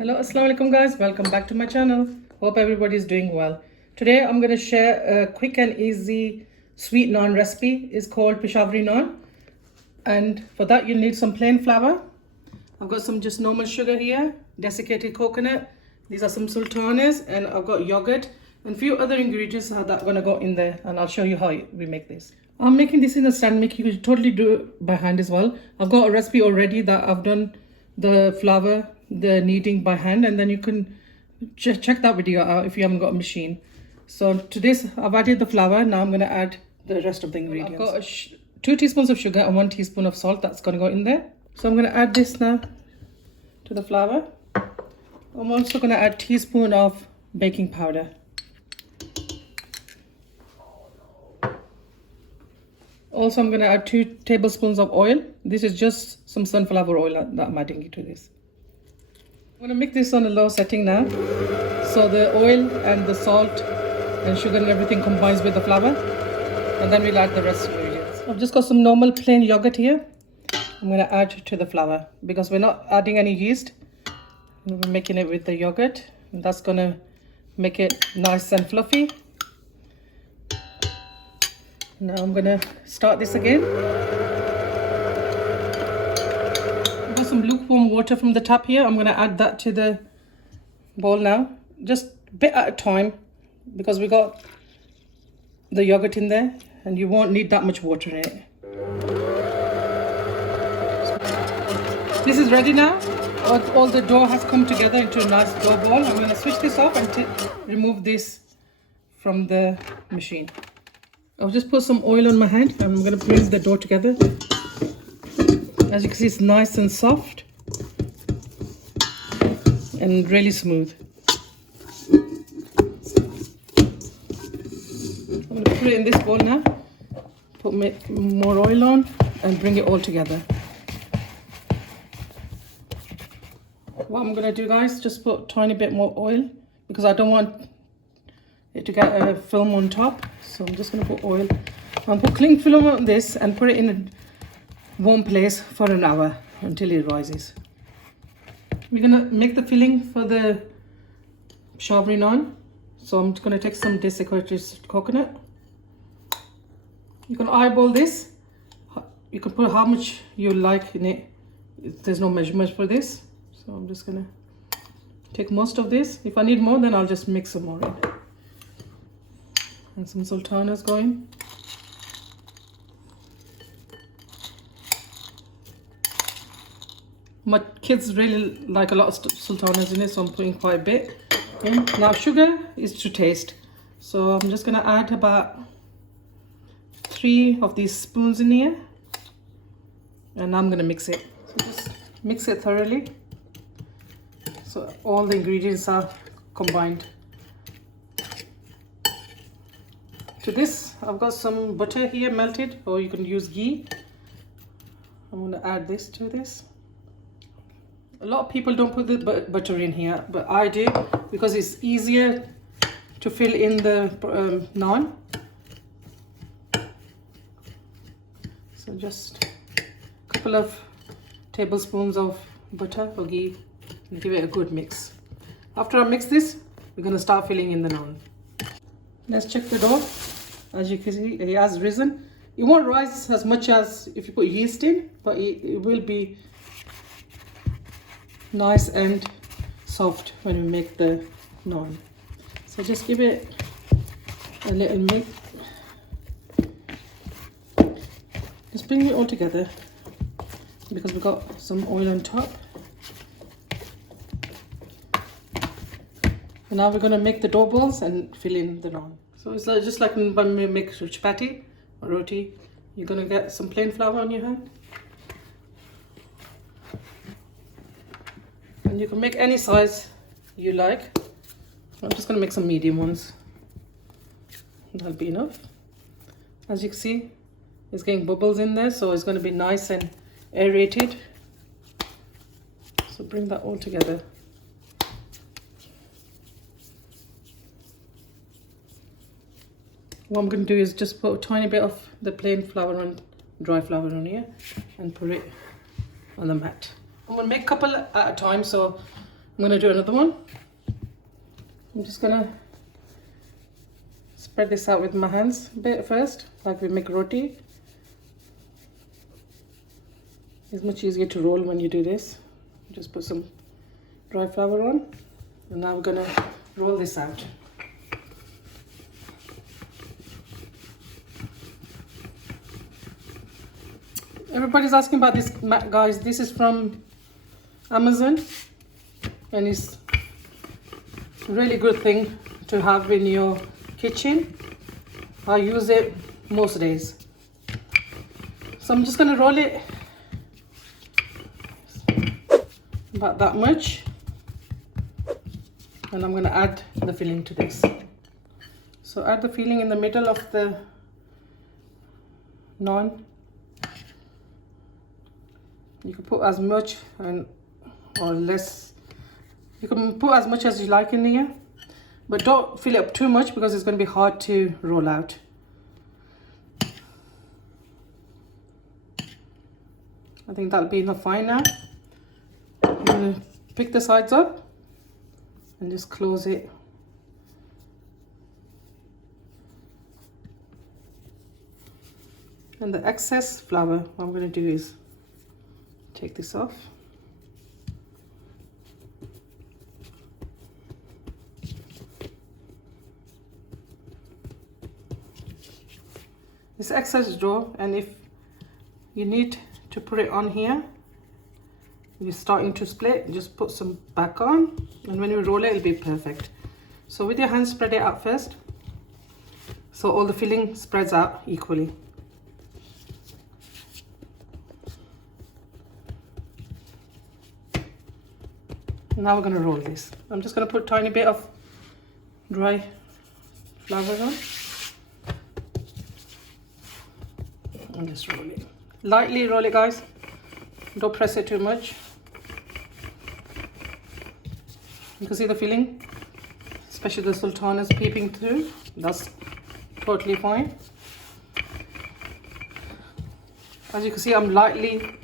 Hello, assalamu alaikum guys, welcome back to my channel. Hope everybody is doing well. Today I'm going to share a quick and easy sweet naan recipe. It's called Peshwari naan, and for that you need some plain flour. I've got some just normal sugar here, desiccated coconut, these are some sultanas, and I've got yogurt and a few other ingredients that are going to go in there, and I'll show you how we make this. I'm making this in a stand mix. You can totally do it by hand as well. I've got a recipe already that I've done the flour, the kneading by hand, and then you can check that video out if you haven't got a machine. So to this I've added the flour. Now I'm going to add the rest of the ingredients. I've got 2 teaspoons of sugar and 1 teaspoon of salt that's going to go in there. So I'm going to add this now to the flour. I'm also going to add a teaspoon of baking powder. Also, I'm going to add 2 tablespoons of oil. This is just some sunflower oil that I'm adding to this. I'm going to make this on a low setting now. So the oil and the salt and sugar and everything combines with the flour. And then we'll add the rest of the ingredients. I've just got some normal plain yogurt here. I'm going to add to the flour because we're not adding any yeast. We're making it with the yogurt. And that's going to make it nice and fluffy. Now I'm going to start this again. I've got some lukewarm water from the tap here. I'm going to add that to the bowl now. Just a bit at a time because we got the yogurt in there and you won't need that much water in it. This is ready now. All the dough has come together into a nice dough ball. I'm going to switch this off and remove this from the machine. I'll just put some oil on my hand and I'm going to bring the dough together. As you can see, it's nice and soft and really smooth. I'm going to put it in this bowl now, put more oil on and bring it all together. What I'm going to do, guys, just put a tiny bit more oil because I don't want it to get a film on top. So I'm just going to put oil. I'll put cling film on this and put it in a warm place for an hour until it rises. We're going to make the filling for the Peshwari naan. So I'm just going to take some desiccated coconut. You can eyeball this. You can put how much you like in it. There's no measurement for this. So I'm just going to take most of this. If I need more, then I'll just mix some more in. And some sultanas going. My kids really like a lot of sultanas in it, so I'm putting quite a bit in. Now sugar is to taste, so I'm just going to add about 3 of these spoons in here, and I'm going to mix it. So just mix it thoroughly so all the ingredients are combined. To this, I've got some butter here melted, or you can use ghee. I'm going to add this to this. A lot of people don't put the butter in here, but I do because it's easier to fill in the naan. So just a couple of tablespoons of butter or ghee and give it a good mix. After I mix this, we're going to start filling in the naan. Let's check the dough. As you can see, it has risen. It won't rise as much as if you put yeast in, but it will be nice and soft when you make the naan. So just give it a little mix. Just bring it all together because we've got some oil on top. And now we're going to make the dough balls and fill in the naan. So it's just like when we make chapati or roti, you're going to get some plain flour on your hand. And you can make any size you like. I'm just going to make some medium ones. That'll be enough. As you can see, it's getting bubbles in there, so it's going to be nice and aerated. So bring that all together. What I'm going to do is just put a tiny bit of the plain flour and dry flour on here and put it on the mat. I'm going to make a couple at a time, so going to do another one. I'm just going to spread this out with my hands a bit first, like we make roti. It's much easier to roll when you do this. Just put some dry flour on, and now we're going to roll this out. Everybody's asking about this mat, guys. This is from Amazon, and it's a really good thing to have in your kitchen. I use it most days. So I'm just going to roll it about that much, and I'm going to add the filling to this. So add the filling in the middle of the naan. You can put as much or less. You can put as much as you like in here, but don't fill it up too much because it's going to be hard to roll out. I think that'll be enough fine now. I'm going to pick the sides up and just close it. And the excess flour, what I'm going to do is take this off. This excess dough, and if you need to put it on here, you're starting to split, just put some back on, and when you roll it, it'll be perfect. So with your hands, spread it out first, so all the filling spreads out equally. Now we're going to roll this. I'm just going to put a tiny bit of dry flour on and just roll it. Lightly roll it, guys. Don't press it too much. You can see the filling, especially the sultanas peeping through. That's totally fine. As you can see, I'm lightly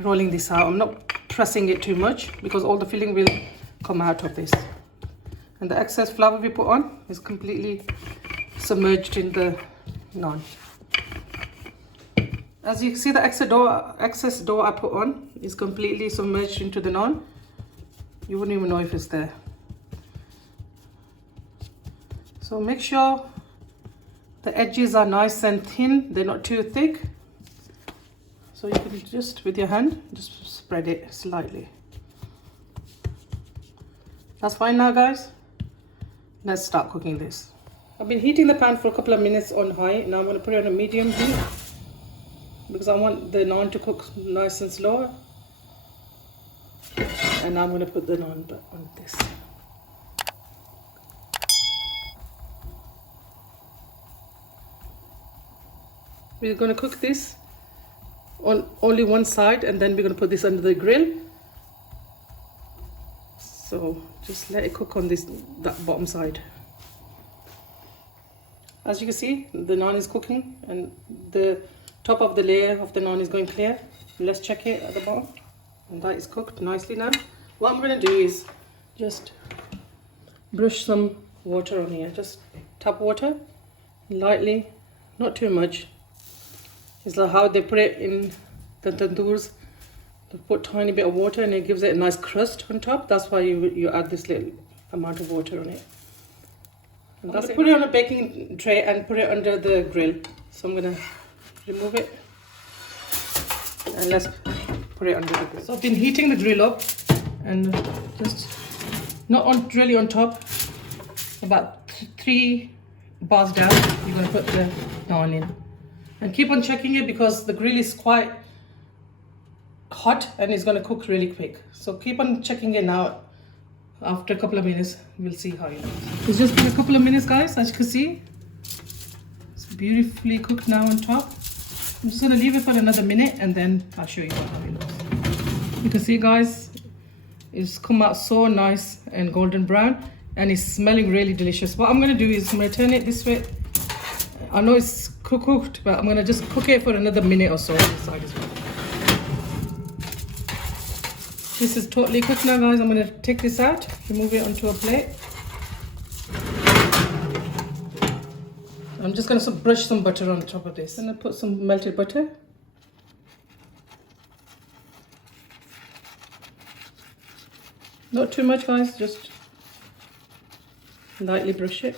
rolling this out. I'm not pressing it too much because all the filling will come out of this, and the excess flour we put on is completely submerged in the naan. As you can see, the excess dough I put on is completely submerged into the naan. You wouldn't even know if it's there. So make sure the edges are nice and thin, they're not too thick. So you can just, with your hand, just spread it slightly. That's fine now, guys. Let's start cooking this. I've been heating the pan for a couple of minutes on high. Now I'm going to put it on a medium heat because I want the naan to cook nice and slow. And now I'm going to put the naan on this. We're going to cook this on only one side, and then we're going to put this under the grill. So just let it cook on that bottom side. As you can see, the naan is cooking and the top of the layer of the naan is going clear. Let's check it at the bottom, and that is cooked nicely now. What I'm going to do is just brush some water on here, just tap water lightly, not too much. It's like how they put it in the tandoors. They put tiny bit of water and it gives it a nice crust on top. That's why you add this little amount of water on it. And that's it. Put it on a baking tray and put it under the grill. So I'm gonna remove it and let's put it under the grill. So I've been heating the grill up and just not really on top, about 3 bars down. You're gonna put the naan in. And keep on checking it because the grill is quite hot and it's going to cook really quick. So keep on checking it now. After a couple of minutes, we'll see how it looks. It's just been a couple of minutes, guys. As you can see, it's beautifully cooked now on top. I'm just going to leave it for another minute and then I'll show you how it looks. You can see, guys, it's come out so nice and golden brown and it's smelling really delicious. What I'm going to do is I'm going to turn it this way. I know it's cooked, but I'm going to just cook it for another minute or so on the side as well. This is totally cooked now, guys. I'm going to take this out, remove it onto a plate. I'm just going to brush some butter on top of this. I'm going to put some melted butter. Not too much, guys, just lightly brush it.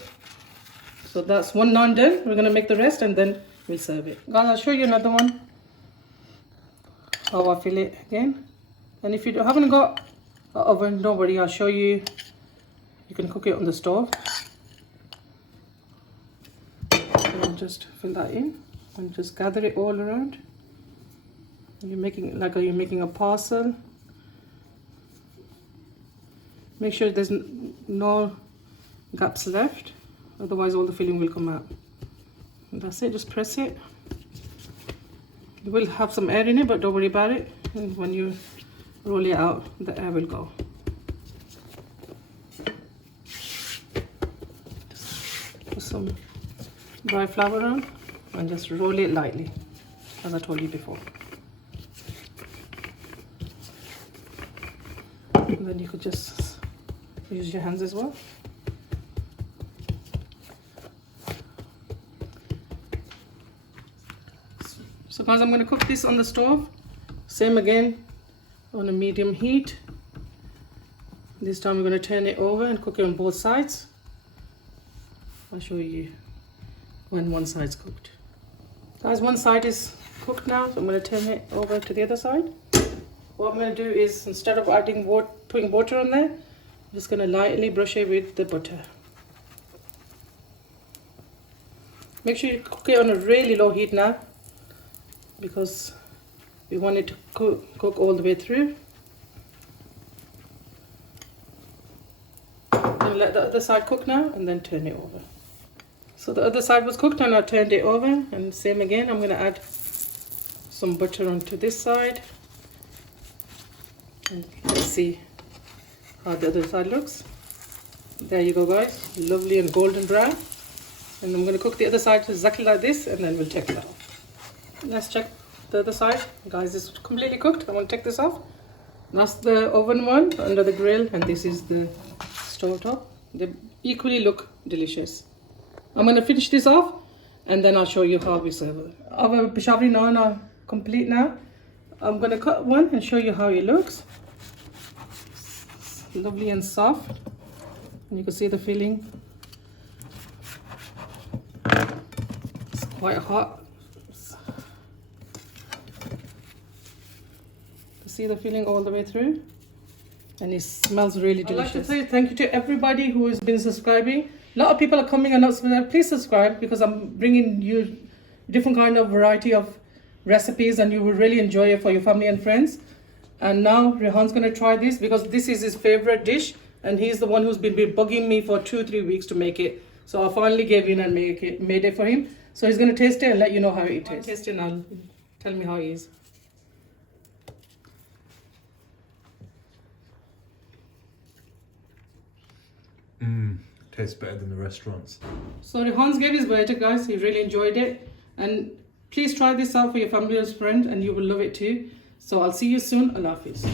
So that's one naan done. We're going to make the rest and then we'll serve it. Guys, I'll show you another one. How I fill it again. And if you haven't got an oven, don't worry, I'll show you. You can cook it on the stove. And just fill that in and just gather it all around. You're making it like you're making a parcel. Make sure there's no gaps left, otherwise all the filling will come out. And that's it, just press it. You will have some air in it, but don't worry about it. And when you roll it out, the air will go. Just put some dry flour on and just roll it lightly, as I told you before. And then you could just use your hands as well. So guys, I'm going to cook this on the stove. Same again, on a medium heat. This time we're going to turn it over and cook it on both sides. I'll show you when one side's cooked. Guys, one side is cooked now, so I'm going to turn it over to the other side. What I'm going to do is, instead of adding putting water on there, I'm just going to lightly brush it with the butter. Make sure you cook it on a really low heat now, because we want it to cook all the way through. And let the other side cook now and then turn it over. So the other side was cooked and I turned it over, and same again, I'm going to add some butter onto this side. And let's see how the other side looks. There you go, guys, lovely and golden brown. And I'm going to cook the other side exactly like this, and then we'll take it off. Let's check the other side. Guys, this is completely cooked. I'm going to take this off. That's the oven one under the grill, and this is the stovetop. They equally look delicious. I'm going to finish this off and then I'll show you how we serve it. Our Peshwari naan are complete now. I'm going to cut one and show you how it looks. It's lovely and soft. And you can see the filling. It's quite hot. See the filling all the way through, and it smells really delicious. I'd like to say thank you to everybody who has been subscribing. A lot of people are coming and not subscribing. Please subscribe, because I'm bringing you different kind of variety of recipes, and you will really enjoy it for your family and friends. And now Rehan's going to try this, because this is his favorite dish, and he's the one who's been bugging me for 2-3 weeks to make it. So I finally gave in and made it for him. So he's going to taste it and let you know how it tastes. Taste it now. Tell me how it is. Tastes better than the restaurants. So Rehan's gave his verdict, guys. He really enjoyed it, and please try this out for your family or friends, and you will love it too. So I'll see you soon. Allah Hafiz.